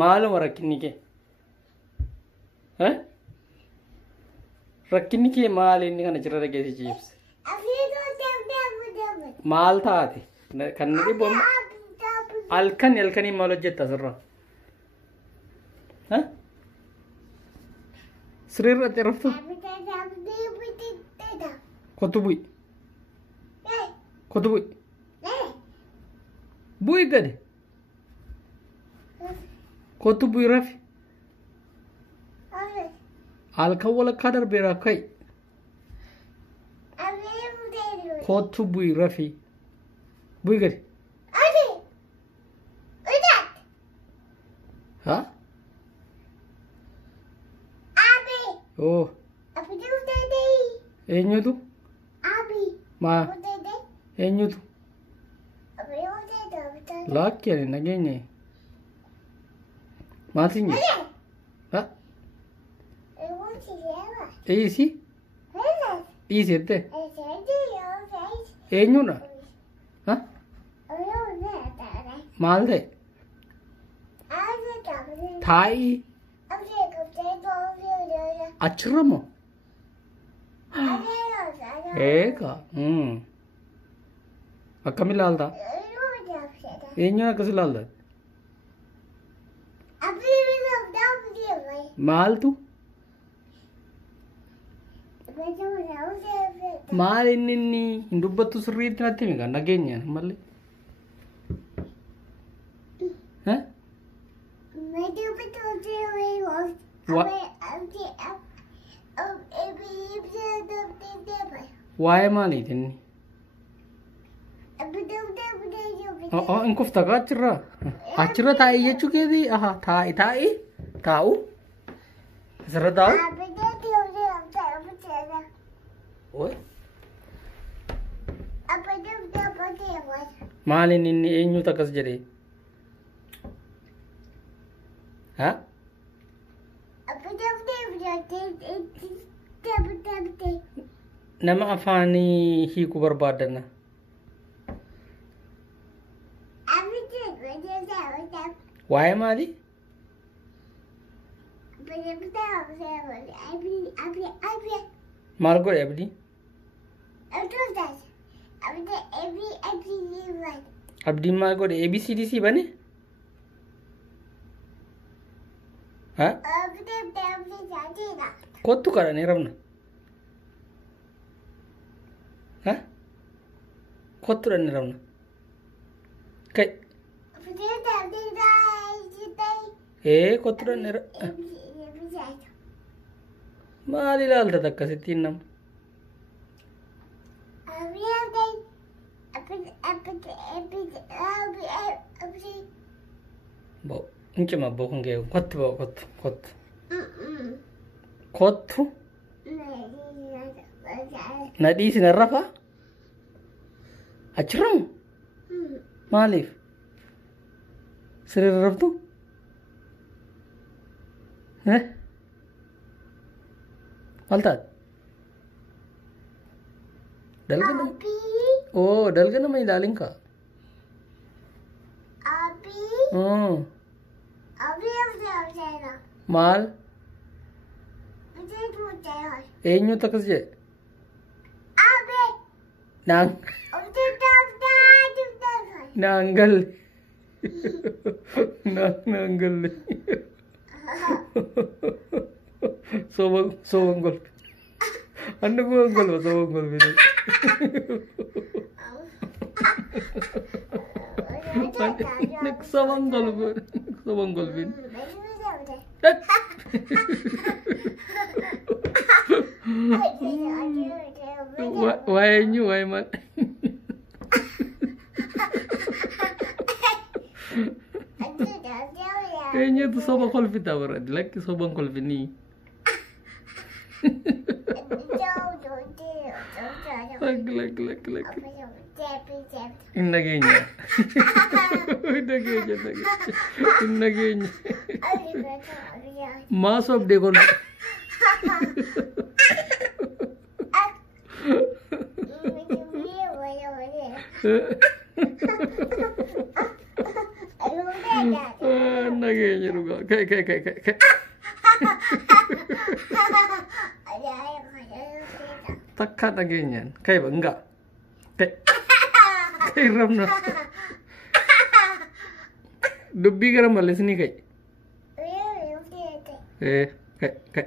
Maaluma rakkinni kee? Rakkinni kee maali inni kana jira dhageessi ciibse? Maal taate? Kan nuti boonna halkanii maal hojjetta asirra? Sirriirratti raftu? Kottu bu'i. Kottu bu'i. Bu'i gadi. Kottu bu'i rafi. Halkan walakkaa darbeera kai. Kottu bu'i rafi. Bu'i gadi. Ha? Oh. Eenyutu? Ma. Eenyutu? Lakki ani nageenye. Maatiin jira? Ha? Dhiisi? Dhiisi jettee? Eenyudha? Ha? Maal ta'e? Taa'ii? Achirra moo? Eegaa. Akkam ilaalta? Eenyuun akkas ilaalta? Maaltu? Maal inni hin dubbattu sirriitti natti himi kan dhageenyaan malee. Waa'ee maaliiti inni? In kufta ka achirra? Achirra taa'ii jechuu keetii? Aha, taa'ii? Taa'u? Asirra taa'u? Oi? Maaliin inni eenyuutu akkas jedhee? Ha? Nama afaanii hiikuu barbaadanna. Waa'ee maali? Maal godhe abdii? Abdiin maal godhe? ABCDC bane? Ha? Kottu kadhanii rabna. Ha? Kottu dhanii rabna. Kai. Kottu dhanii rabna. Maal ilaalta akkasittiin nama? Bo, incima bo kun gee kottu bo kottu. Kottu? Na dhiisi na rafa? Achirramu? Maaliif? Sirriirra raftu? Maal taate? Dalga nama? Oh, dalga nama ilaalin ka? Maal? Eenyuutu akkas jedhe? Naangalle. Naangalle. Soban golfe. Anda gua golfe, soban golfe. Soban golfe. Soban golfe. Why you? Why man? Kayaknya itu soba kolfi tawar, lagi soba kolfi ni. Lagi. Innagenya. Innagenya. Masuk deh kon. Nageenya dhugaa. Kai. Takka nageenyaan. Kai ba enggak. Kai ramna. Dubbii gara mallisni kai. Kai.